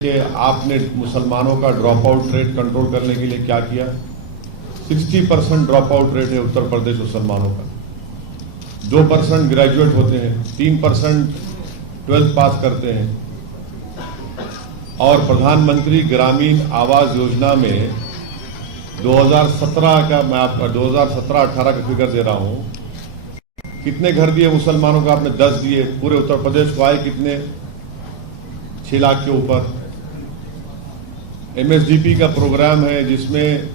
कि आपने मुसलमानों का ड्रॉप आउट रेट कंट्रोल करने के लिए क्या किया। 60% ड्रॉप आउट रेट है उत्तर प्रदेश मुसलमानों का। 2% ग्रेजुएट होते हैं, 3% 12th पास करते हैं। और प्रधानमंत्री ग्रामीण आवास योजना में 2017 का, मैं आपका 2017-18 का फिगर दे रहा हूं, कितने घर दिए मुसलमानों को आपने? 10 दिए। पूरे उत्तर प्रदेश को आए कितने? 6 लाख के ऊपर। एमएसडीपी का प्रोग्राम है जिसमें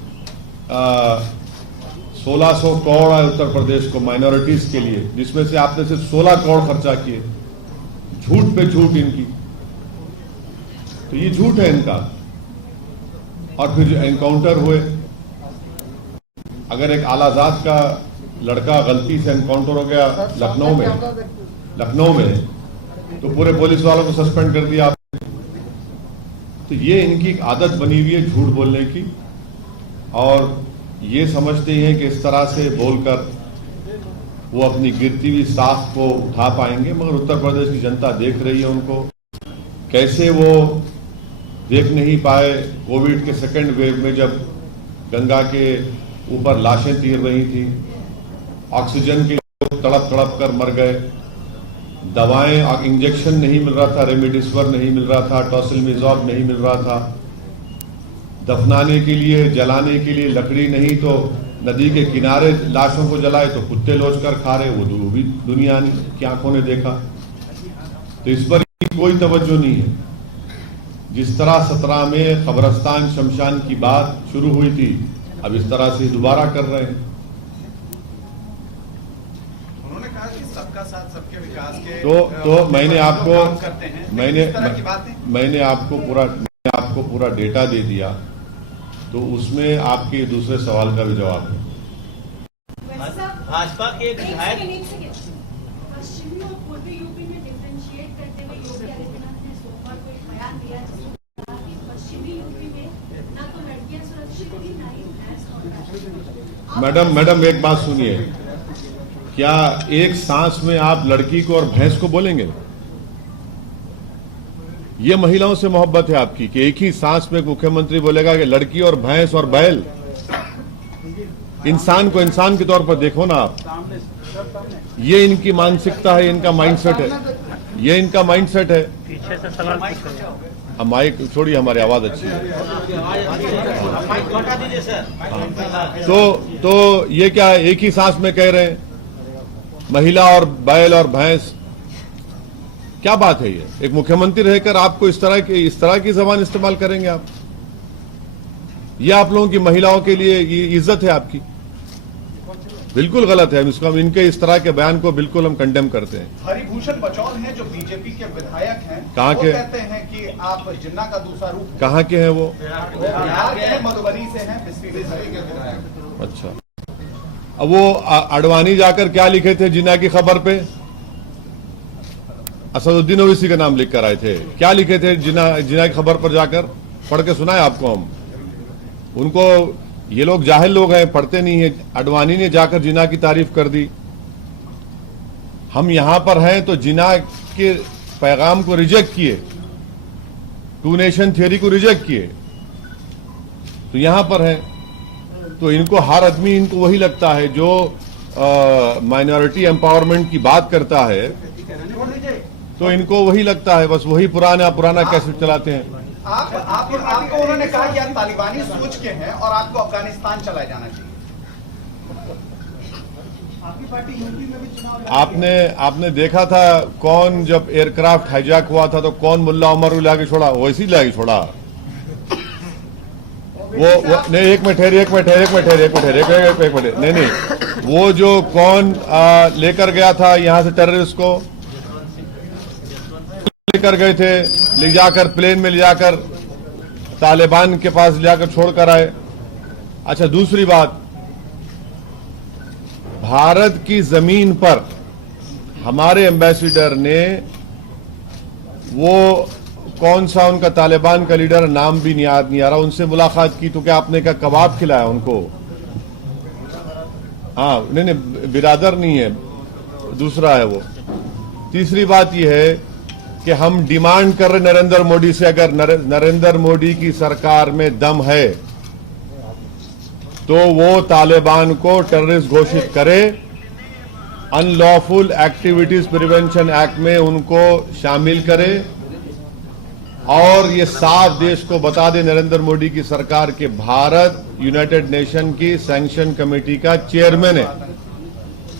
1600 करोड़ है उत्तर प्रदेश को माइनॉरिटीज के लिए, जिसमें से आपने सिर्फ 16 करोड़ खर्चा किए। झूठ पे झूठ इनकी, तो ये झूठ है इनका। और फिर जो एनकाउंटर हुए, अगर एक आलाजाद का लड़का गलती से एनकाउंटर हो गया लखनऊ में तो पूरे पुलिस वालों को सस्पेंड कर दिया आपने। तो ये इनकी एक आदत बनी हुई है झूठ बोलने की, और ये समझते हैं कि इस तरह से बोलकर वो अपनी गिरती हुई साख को उठा पाएंगे। मगर उत्तर प्रदेश की जनता देख रही है उनको, कैसे वो देख नहीं पाए कोविड के सेकेंड वेव में, जब गंगा के ऊपर लाशें तीर रही थी, ऑक्सीजन के लोग तड़प तड़प कर मर गए, दवाएं और इंजेक्शन नहीं मिल रहा था, रेमडेसिविर नहीं मिल रहा था, टोसिलमेज़ोब नहीं मिल रहा था, दफनाने के लिए जलाने के लिए लकड़ी नहीं, तो नदी के किनारे लाशों को जलाए तो कुत्ते लोच कर खा रहे, वो भी दुनिया की आंखों ने देखा। तो इस पर कोई तवज्जो नहीं है। जिस तरह 17 में कब्रिस्तान शमशान की बात शुरू हुई थी, अब इस तरह से दोबारा कर रहे हैं। उन्होंने कहा कि सबका साथ सबके विकास के तो मैंने आपको पूरा डेटा दे दिया, तो उसमें आपके दूसरे सवाल का भी जवाब है। भाजपा के विधायक पश्चिमी और पूर्वी यूपी में डिफरेंशिएट करते हुए योगी आदित्यनाथ ने सोमवार को एक बयान दिया जिसमें कहा कि पश्चिमी यूपी में ना तो लड़कियां सुरक्षित थी, ना ही भैंस और मैडम एक बात सुनिए, क्या एक सांस में आप लड़की को और भैंस को बोलेंगे? ये महिलाओं से मोहब्बत है आपकी कि एक ही सांस में मुख्यमंत्री बोलेगा कि लड़की और भैंस और बैल? इंसान को इंसान के तौर पर देखो ना आप। ये इनकी मानसिकता है, इनका माइंडसेट है, ये इनका माइंडसेट है। पीछे से सवाल पूछो। अब माइक छोड़िए, हमारी आवाज अच्छी है। तो ये क्या है, एक ही सांस में कह रहे हैं महिला और बैल और भैंस? क्या बात है ये? एक मुख्यमंत्री रहकर आपको इस तरह की जबान इस्तेमाल करेंगे आप? ये आप लोगों की महिलाओं के लिए ये इज्जत है आपकी? बिल्कुल गलत है। हम इनके इस तरह के बयान को बिल्कुल हम कंडेम करते हैं। हरिभूषण बचौल हैं जो बीजेपी के विधायक हैं, कहाँ के? कहते हैं कि आप जिन्ना का दूसरा रूप। कहाँ के हैं वो? बिहार के हैं, मधुबनी से हैं, बिस्मिल के विधायक। अच्छा, अब वो अडवाणी जाकर क्या लिखे थे जिन्ना की खबर पे? असदुद्दीन ओवैसी का नाम लिख कर आए थे। क्या लिखे थे जिन्ना की खबर पर जाकर? पढ़ के सुनाए आपको हम। उनको, ये लोग जाहिल लोग हैं, पढ़ते नहीं है। अडवाणी ने जाकर जिन्ना की तारीफ कर दी। हम यहां पर हैं तो जिन्ना के पैगाम को रिजेक्ट किए, 2 नेशन थियरी को रिजेक्ट किए, तो यहां पर है। तो इनको हर आदमी इनको वही लगता है जो माइनॉरिटी एम्पावरमेंट की बात करता है, तो इनको वही लगता है, बस वही पुराना कैसेट चलाते हैं। आपको उन्होंने कहा कि आप तालिबानी सोच के हैं और आपको अफगानिस्तान चला जाना चाहिए। आपकी पार्टी यूपी में भी चुनाव, आपने देखा था कौन, जब एयरक्राफ्ट हाईजैक हुआ था तो कौन मुल्ला उमर को लाके छोड़ा? वैसे ही लाके छोड़ा वो नहीं। एक मिनट नहीं, वो जो कौन लेकर गया था यहां से टेररिस्ट को, लेकर गए थे, ले जाकर प्लेन में ले जाकर तालिबान के पास ले जाकर छोड़कर आए। अच्छा, दूसरी बात, भारत की जमीन पर हमारे एम्बेसडर ने वो कौन सा उनका तालिबान का लीडर, नाम भी नहीं याद नहीं आ रहा, उनसे मुलाकात की, तो क्या आपने क्या कबाब खिलाया उनको? हाँ, नहीं, बिरादर नहीं है, दूसरा है वो। तीसरी बात यह है कि हम डिमांड कर रहे नरेंद्र मोदी से, अगर नरेंद्र मोदी की सरकार में दम है तो वो तालिबान को टेररिस्ट घोषित करे, अनलॉफुल एक्टिविटीज प्रिवेंशन एक्ट में उनको शामिल करे और ये साफ देश को बता दे नरेंद्र मोदी की सरकार के भारत यूनाइटेड नेशन की सैंक्शन कमेटी का चेयरमैन है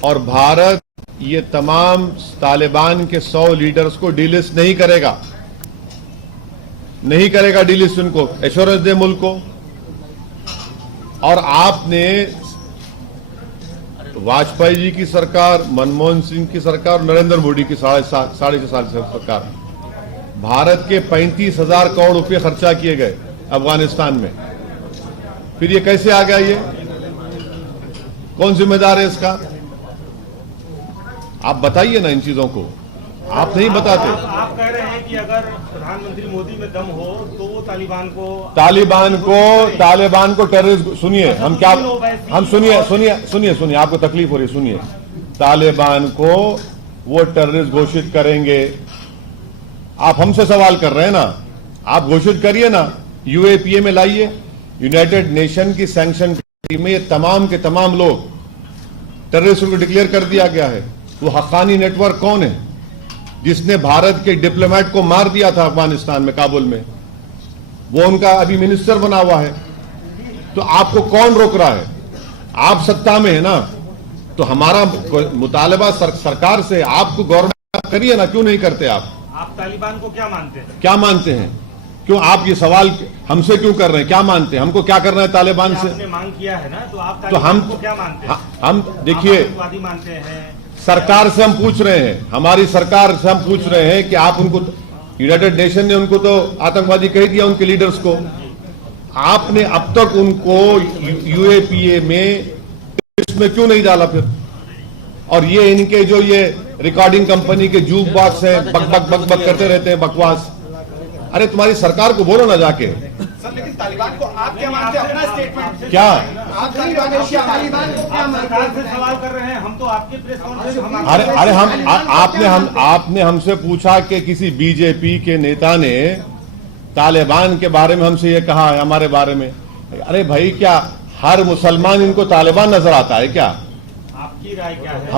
और भारत ये तमाम तालिबान के 100 लीडर्स को डीलिस्ट नहीं करेगा डीलिस्ट, उनको एश्योरेंस दे मुल्क को। और आपने वाजपेयी जी की सरकार, मनमोहन सिंह की सरकार और नरेंद्र मोदी की साढ़े छह साल से सरकार, भारत के 35,000 करोड़ रुपए खर्चा किए गए अफगानिस्तान में, फिर ये कैसे आ गया? ये कौन जिम्मेदार है इसका? आप बताइए ना इन चीजों को, आप नहीं बताते। आप कह रहे हैं कि अगर प्रधानमंत्री मोदी में दम हो तो वो तालिबान को टेररिस्ट, सुनिए हम क्या, हम सुनिए आपको तकलीफ हो रही है, सुनिए, तालिबान को वो टेररिस्ट घोषित करेंगे। आप हमसे सवाल कर रहे हैं ना, आप घोषित करिए ना, यूएपीए में लाइए, यूनाइटेड नेशन की सैंक्शन कमेटी में ये तमाम के तमाम लोग टेररिस्ट को डिक्लेयर कर दिया गया है। वो हक्कानी नेटवर्क कौन है जिसने भारत के डिप्लोमेट को मार दिया था अफगानिस्तान में, काबुल में? वो उनका अभी मिनिस्टर बना हुआ है। तो आपको कौन रोक रहा है? आप सत्ता में है ना, तो हमारा मुतालबा सरकार से, आपको गवर्नमेंट करिए ना, क्यों नहीं करते आप तालिबान को क्या मानते हैं? क्या मानते हैं? क्यों आप ये सवाल हमसे क्यों कर रहे हैं? क्या मानते हैं? हमको क्या करना है तालिबान से? आपने मांग किया है ना, तो आप तो हम को क्या मानते हैं? हम देखिए, आतंकवादी मानते हैं? सरकार से हम पूछ रहे हैं, हमारी सरकार से हम पूछ रहे हैं कि आप उनको, यूनाइटेड नेशन ने उनको तो आतंकवादी कह दिया, उनके लीडर्स को। आपने अब तक उनको यूएपीए में इसमें क्यों नहीं डाला फिर? और ये इनके जो ये रिकॉर्डिंग कंपनी के जूक बॉक्स है, बक बक बक बक करते रहते हैं, बकवास। अरे तुम्हारी सरकार को बोलो ना जाके। सर लेकिन तालिबान को आप क्या मानते हैं? अपना स्टेटमेंट क्या आप तालिबान को क्या सरकार से सवाल कर रहे हैं, हम तो आपके प्रेस कॉन्फ्रेंस अरे आपने हमसे पूछा कि किसी बीजेपी के नेता ने तालिबान के बारे में हमसे ये कहा है हमारे बारे में। अरे भाई, क्या हर मुसलमान इनको तालिबान नजर आता है क्या? आपकी राय क्या है?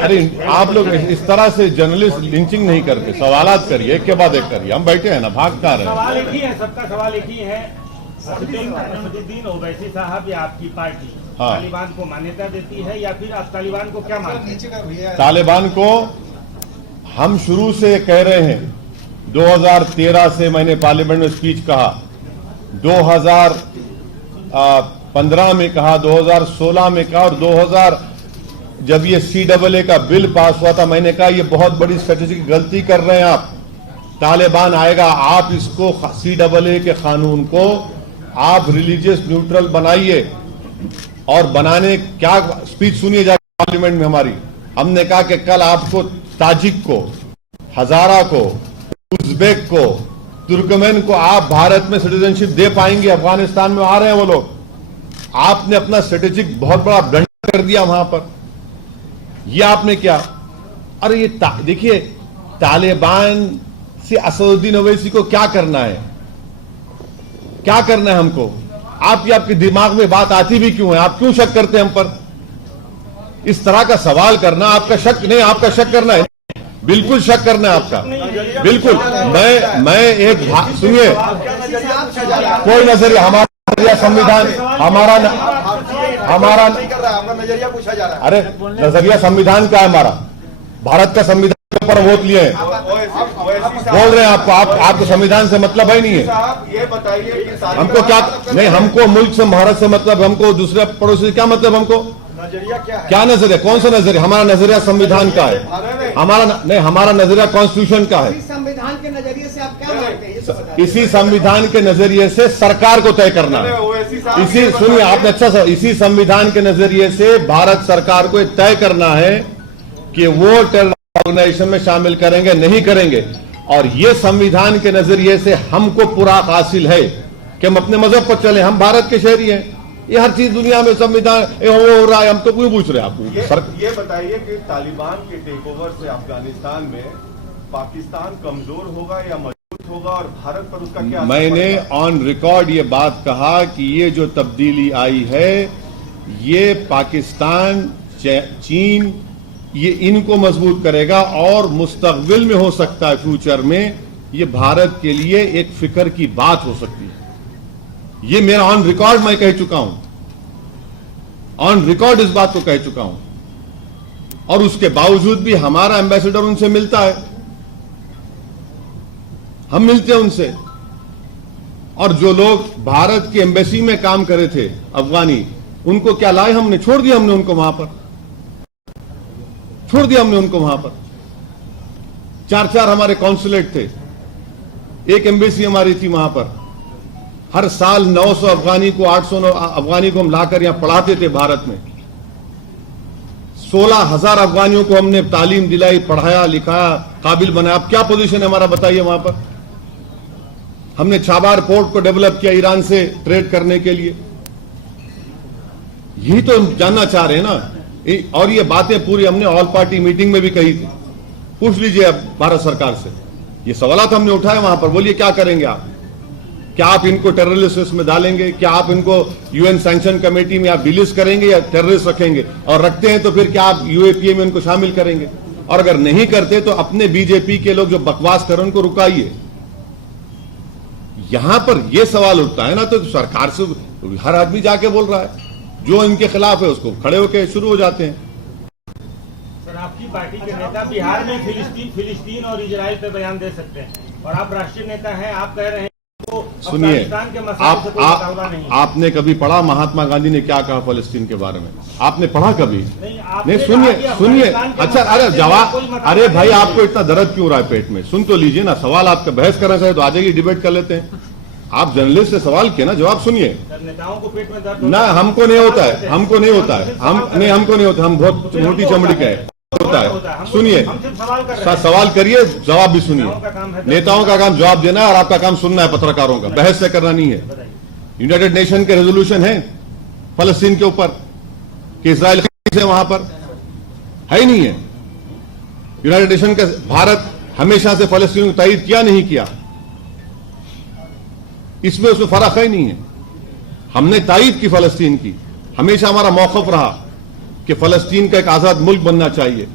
अरे आप लोग इस तरह से जर्नलिस्ट लिंचिंग नहीं करते, सवालात करिए, एक के बाद एक करिए। हम बैठे हैं ना, भागता रहे। सवाल एक ही है, सबका सवाल एक ही है। असदुद्दीन ओवैसी साहब या आपकी पार्टी तालिबान को मान्यता देती है या फिर आप तालिबान को क्या मानते हैं? तालिबान को हम शुरू से कह रहे हैं, 2013 से मैंने पार्लियामेंट में स्पीच कहा, 2015 में कहा, 2016 में कहा, और 2000 जब ये CAA का बिल पास हुआ था, मैंने कहा ये बहुत बड़ी स्ट्रेटेजिक गलती कर रहे हैं आप। तालिबान आएगा, आप इसको CAA के कानून को आप रिलीजियस न्यूट्रल बनाइए। और बनाने क्या स्पीच सुनिए जाके पार्लियामेंट में हमारी, हमने कहा कि कल आपको ताजिक को, हजारा को, उज्बेक को, तुर्कमेन को आप भारत में सिटीजनशिप दे पाएंगे? अफगानिस्तान में आ रहे हैं वो लोग। आपने अपना स्ट्रेटेजिक बहुत बड़ा ब्लंडर कर दिया वहां पर। ये आपने क्या? अरे ये देखिए, तालिबान से असदुद्दीन ओवैसी को क्या करना है? क्या करना है हमको? आपके दिमाग में बात आती भी क्यों है? आप क्यों शक करते हैं हम पर? इस तरह का सवाल करना आपका शक नहीं, आपका शक करना है, बिल्कुल शक करना है आपका, बिल्कुल। मैं एक सुनिए, कोई नजरिया, हमारा नजरिया संविधान, हमारा नजरिया पूछा जा रहा है। अरे नजरिया संविधान का है हमारा, भारत का संविधान के ऊपर वोट लिए हैं, बोल रहे हैं आपको, आपको संविधान से मतलब ही नहीं है। ये बताइए कि हमको क्या नहीं, हमको मुल्क से, भारत से मतलब, हमको दूसरे पड़ोसी से क्या मतलब? हमको नजरिया क्या नजरिया? कौन सा नजरिया? हमारा नजरिया संविधान का है, हमारा नजरिया कॉन्स्टिट्यूशन का है। संविधान के नजरिए से आप क्या मानते हैं? इसी संविधान के नजरिए से सरकार को तय करना है। इसी, सुनिए आपने अच्छा सा, इसी संविधान के नजरिए से भारत सरकार को तय करना है कि वो टेरर ऑर्गेनाइजेशन में शामिल करेंगे नहीं करेंगे। और ये संविधान के नजरिए से हमको पूरा हासिल है कि हम अपने मजहब पर चले, हम भारत के शहरी हैं, ये हर चीज दुनिया में संविधान वो हो रहा है, हम तो क्यों पूछ रहे हैं आपको? ये बताइए कि तालिबान के टेकओवर से अफगानिस्तान में पाकिस्तान कमजोर होगा या मजबूत होगा, और भारत पर उसका क्या असर मैंने पड़ेगा? ऑन रिकॉर्ड ये बात कहा कि ये जो तब्दीली आई है ये पाकिस्तान, चीन, ये इनको मजबूत करेगा और मुस्तकबिल में हो सकता है, फ्यूचर में ये भारत के लिए एक फिक्र की बात हो सकती है। ये मेरा ऑन रिकॉर्ड मैं कह चुका हूं, ऑन रिकॉर्ड इस बात को कह चुका हूं, और उसके बावजूद भी हमारा एम्बेसडर उनसे मिलता है, हम मिलते हैं उनसे। और जो लोग भारत की एम्बेसी में काम करे थे अफगानी, उनको क्या लाए हमने? छोड़ दिया हमने उनको वहां पर, छोड़ दिया हमने उनको वहां पर। 4-4 हमारे कॉन्सुलेट थे, एक एम्बेसी हमारी थी वहां पर। हर साल 900 अफगानी को 800 अफगानी को हम लाकर यहां पढ़ाते थे भारत में। 16,000 अफगानियों को हमने तालीम दिलाई, पढ़ाया, लिखाया, काबिल बनाया। अब क्या पोजीशन है हमारा बताइए वहां पर? हमने छाबार पोर्ट को डेवलप किया ईरान से ट्रेड करने के लिए। यही तो हम जानना चाह रहे हैं ना। और ये बातें पूरी हमने ऑल पार्टी मीटिंग में भी कही थी। पूछ लीजिए अब भारत सरकार से, ये सवालात हमने उठाए वहां पर। बोलिए क्या करेंगे आप? क्या आप इनको टेररिस्ट लिस्ट में डालेंगे? क्या आप इनको यूएन सैंक्शन कमेटी में आप डिलिस्ट करेंगे या टेररिस्ट रखेंगे? और रखते हैं तो फिर क्या आप यूएपीए में उनको शामिल करेंगे? और अगर नहीं करते तो अपने बीजेपी के लोग जो बकवास कर रहे हैं उनको रुकाइए। यहां पर यह सवाल उठता है ना, तो सरकार से हर आदमी जाके बोल रहा है, जो इनके खिलाफ है उसको खड़े होकर शुरू हो जाते हैं। सर, आपकी पार्टी के नेता बिहार में फिलिस्तीन और इजराइल पे बयान दे सकते हैं, और आप राष्ट्रीय नेता हैं, आप कह रहे हैं सुनिए, आप आपने कभी पढ़ा महात्मा गांधी ने क्या कहा फलस्तीन के बारे में? आपने पढ़ा कभी? नहीं, सुनिए। अच्छा, अरे जवाब, अरे भाई आपको इतना दर्द क्यों हो रहा है पेट में? सुन तो लीजिए ना, सवाल आपका बहस करना चाहिए तो आ जाइए, डिबेट कर लेते हैं। आप जर्नलिस्ट से सवाल किए ना, जवाब सुनिए। नेताओं को पेट में दर्द ना, हमको नहीं होता है, हमको नहीं होता है, हमको नहीं होता, हम बहुत मोटी चमड़ी के हैं, होता है। सुनिए, सवाल करिए, जवाब भी सुनिए। नेताओं का काम जवाब देना है और आपका काम सुनना है, पत्रकारों का बहस से करना नहीं है। यूनाइटेड नेशन के रेजोल्यूशन है फलस्तीन के ऊपर कि इजराइल से वहां पर है ही नहीं है। यूनाइटेड नेशन का भारत हमेशा से फलस्तीन को तायद किया नहीं किया, इसमें उसमें फर्क है नहीं है। हमने तायद की फलस्तीन की, हमेशा हमारा मौक़िफ़ रहा कि फलस्तीन का एक आजाद मुल्क बनना चाहिए।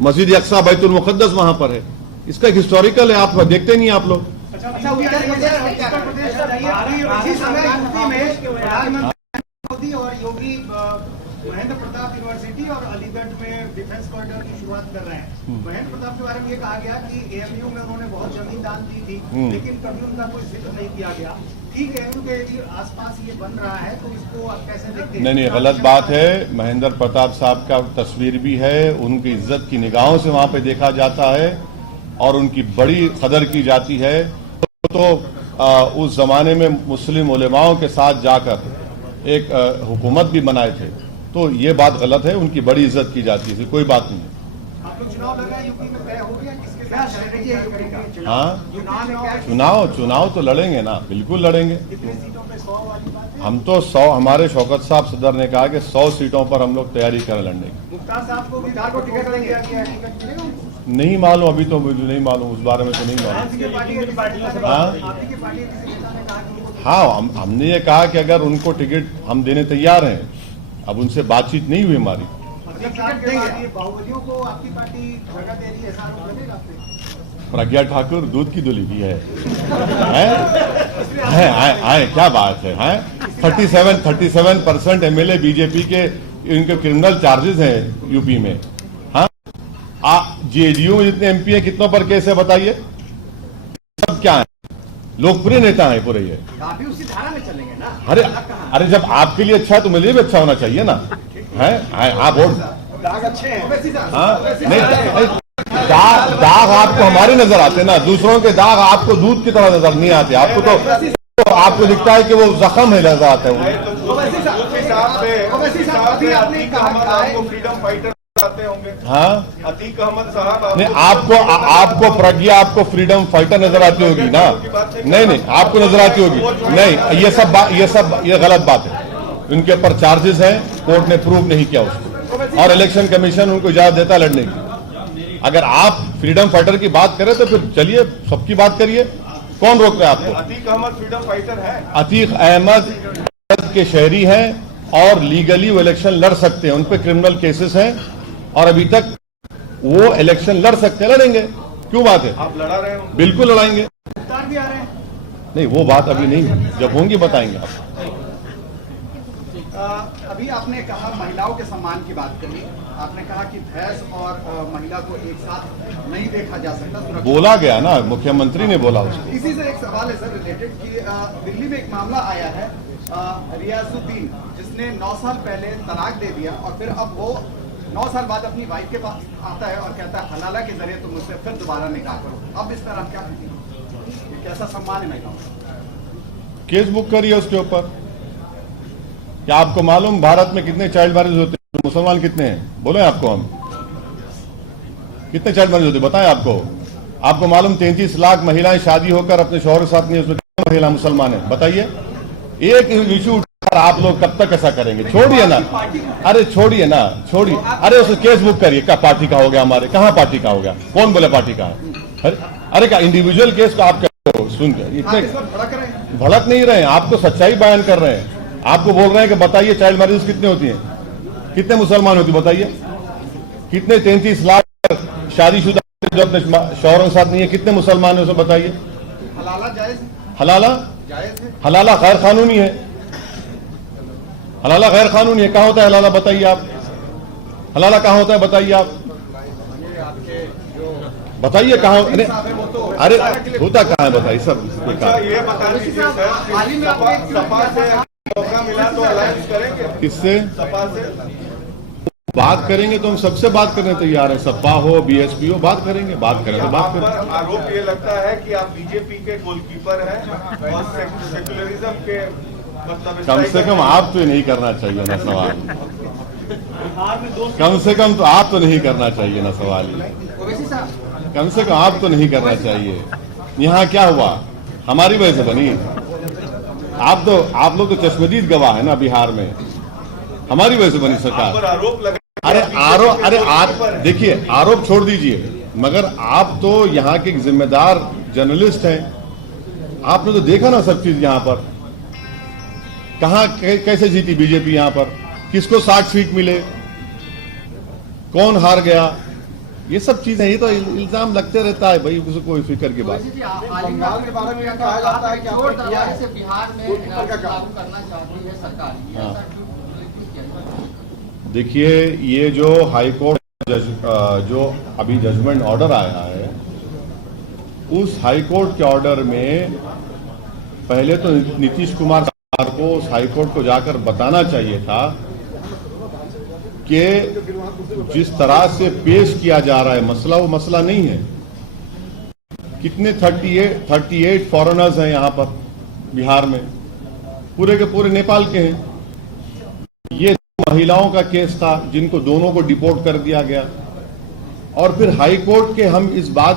मस्जिद अक्सा बैतुल मुक़द्दस वहां पर है, इसका एक हिस्टोरिकल है, आप देखते नहीं आप लोग। मोदी और योगी महेंद्र प्रताप यूनिवर्सिटी और अलीगढ़ में डिफेंस कॉरिडोर की शुरुआत कर रहे हैं। महेंद्र प्रताप के बारे में ये कहा गया कि एएमयू में उन्होंने बहुत जमीन दान दी थी, लेकिन कभी उनका कोई जिक्र नहीं किया गया। ठीक है, उनके आसपास ये बन रहा है, तो इसको आप कैसे देखते हैं? नहीं, गलत बात है। महेंद्र प्रताप साहब का तस्वीर भी है, उनकी इज्जत की निगाहों से वहां पे देखा जाता है और उनकी बड़ी कदर की जाती है। तो उस जमाने में मुस्लिम उलेमाओं के साथ जाकर एक हुकूमत भी बनाए थे, तो ये बात गलत है। उनकी बड़ी इज्जत की जाती है, कोई बात नहीं है। आप लोग चुनाव लड़ रहे हैं, यूपी में तय हो गया किसके साथ स्ट्रेटेजी है यूपी का? हाँ, चुनाव तो लड़ेंगे ना, बिल्कुल लड़ेंगे। कितनी सीटों पे 100 वाली बात है? हम तो 100, हमारे शौकत साहब सदर ने कहा कि 100 सीटों पर हम लोग तैयारी करें लड़ने की। मुख्तार साहब को भी टिकट नहीं दिया गया है, टिकट मिलेगा उनको? नहीं मालूम, अभी तो मुझे नहीं मालूम, उस बारे में तो नहीं मालूम। आपकी पार्टी के किसी नेता ने कहा कि उनको हाँ, हमने ये कहा कि अगर उनको टिकट हम देने तैयार हैं, अब उनसे बातचीत नहीं हुई हमारी। टिकट देंगे, बाहुबलियों को आपकी पार्टी जगह दे रही है, ऐसा आरोप लगेगा आप पे? प्रज्ञा ठाकुर दूध की दुली भी है, क्या बात है? 37% एमएलए बीजेपी के, इनके क्रिमिनल चार्जेस हैं यूपी में। हाँ, जेडीयू में जितने एमपी हैं कितनों पर केस है बताइए? सब क्या है? लोकप्रिय नेता है पूरे ये। आप भी उसी धारा में चलेंगे ना? अरे जब आपके लिए अच्छा है तो मेरे लिए भी अच्छा होना चाहिए ना। आप वोट दाग अच्छे हैं। हाँ, नहीं, दाग आपको हमारे नजर आते ना, दूसरों के दाग आपको दूध की तरह नजर नहीं आते। आपको तो आपको दिखता है कि वो जख्म है, नजर आता है वो। फ्रीडम फाइटर आते होंगे। हाँ, अतीक अहमद साहब नहीं, आपको प्रज्ञा, आपको फ्रीडम फाइटर नजर आती होगी ना? नहीं, आपको नजर आती होगी। नहीं, ये गलत बात है। उनके ऊपर चार्जेस हैं, कोर्ट ने प्रूव नहीं किया उसको, और इलेक्शन कमीशन उनको इजाजत देता लड़ने की। अगर आप फ्रीडम फाइटर की बात करें तो फिर चलिए सबकी बात करिए, कौन रोक रहा है आपको? अतीक अहमद फ्रीडम फाइटर है। अतीक अहमद के शहरी हैं और लीगली वो इलेक्शन लड़ सकते हैं, उन पे क्रिमिनल केसेस हैं और अभी तक वो इलेक्शन लड़ सकते हैं, लड़ेंगे, क्यों बात है? आप लड़ा रहे हो? बिल्कुल लड़ाएंगे। गिरफ्तार भी आ रहे हैं। नहीं, वो बात अभी नहीं, जब होंगी बताएंगे आप। अभी आपने कहा महिलाओं के सम्मान की बात करी, आपने कहा कि भैंस और महिला को एक साथ नहीं देखा जा सकता, सुरक्षा। बोला गया ना, मुख्यमंत्री ने बोला उसको। इसी से एक सवाल है सर रिलेटेड कि दिल्ली में एक मामला आया है रियाजुद्दीन, जिसने 9 साल पहले तलाक दे दिया और फिर अब वो 9 साल बाद अपनी वाइफ के पास आता है और कहता है हलाला के जरिए तुम मुझसे फिर दोबारा निकाह करो। अब इस पर आप क्या कहेंगे? ये कैसा सम्मान है महिलाओं का? केस बुक करिए उसके ऊपर। क्या आपको मालूम भारत में कितने चाइल्ड मैरिज होते हैं? मुसलमान कितने हैं बोले आपको? हम कितने चाइल्ड मैरिज होते हैं बताएं आपको? आपको मालूम 33 लाख महिलाएं शादी होकर अपने शौहर के साथ नहीं, उसमें कितनी महिला मुसलमान है बताइए? एक इशू उठाकर आप लोग कब तक ऐसा करेंगे? छोड़िए ना, अरे छोड़िए ना, छोड़िए। अरे उसे केस बुक करिए। क्या पार्टी का हो गया? हमारे कहाँ पार्टी का हो गया? कौन बोले पार्टी का है? अरे क्या इंडिविजुअल केस का आप सुन इतने भड़क नहीं रहे हैं, आपको सच्चाई बयान कर रहे हैं। आपको बोल रहे हैं कि बताइए चाइल्ड मैरिज कितने होती हैं, कितने मुसलमान होती बताइए? कितने 33 लाख शादीशुदा जो अपने शौहरों के साथ नहीं है, कितने मुसलमान है उसे बताइए? हलाला जायज? हलाला जायज है? हलाला गैर कानूनी है। हलाला गैर कानूनी है। कहां होता है हलाला बताइए आप? हलाला कहां होता है बताइए आप? बताइए कहां? अरे होता कहां है बताइए सब? अच्छा ये बता दीजिए सर, सपा से मौका मिला तो अलायंस करेंगे? किससे सपा से बात करेंगे तो हम सबसे बात करने तैयार हैं। सपा हो, बीएसपी हो, बात करेंगे, बात करें तो बात आप करें। पर आरोप ये लगता है कि आप बीजेपी के गोलकीपर हैं और सेकुलरिज्म के मतलब कम से कम आप तो नहीं करना चाहिए ना सवाल। कम से कम तो आप तो नहीं करना चाहिए ना सवाल। कम से कम आप तो नहीं करना चाहिए। यहाँ क्या हुआ? हमारी वजह से बनी। आप लोग तो चश्मदीद गवाह है ना बिहार में, हमारी वजह से बनी सरकार। पर आरोप लगा। अरे आप देखिए, आरोप छोड़ दीजिए, मगर आप तो यहाँ के एक जिम्मेदार जर्नलिस्ट हैं। आपने तो देखा ना सब चीज यहाँ पर, कहाँ कैसे जीती बीजेपी, यहाँ पर किसको 60 सीट मिले, कौन हार गया, ये सब चीजें। ये तो इल्जाम लगते रहता है भाई, उसको कोई फिक्र की बात। बंगाल के बारे में कहा जाता है कि बिहार में लागू करना चाहती है सरकार। देखिए, ये जो हाईकोर्ट जो अभी जजमेंट ऑर्डर आया है, उस हाईकोर्ट के ऑर्डर में पहले तो नीतीश कुमार सरकार को उस हाईकोर्ट को जाकर बताना चाहिए था कि जिस तरह से पेश किया जा रहा है मसला, वो मसला नहीं है। कितने 38 फॉरेनर्स हैं यहाँ पर बिहार में, पूरे के पूरे नेपाल के हैं। ये महिलाओं का केस था जिनको दोनों को डिपोर्ट कर दिया गया, और फिर हाई कोर्ट के हम इस बात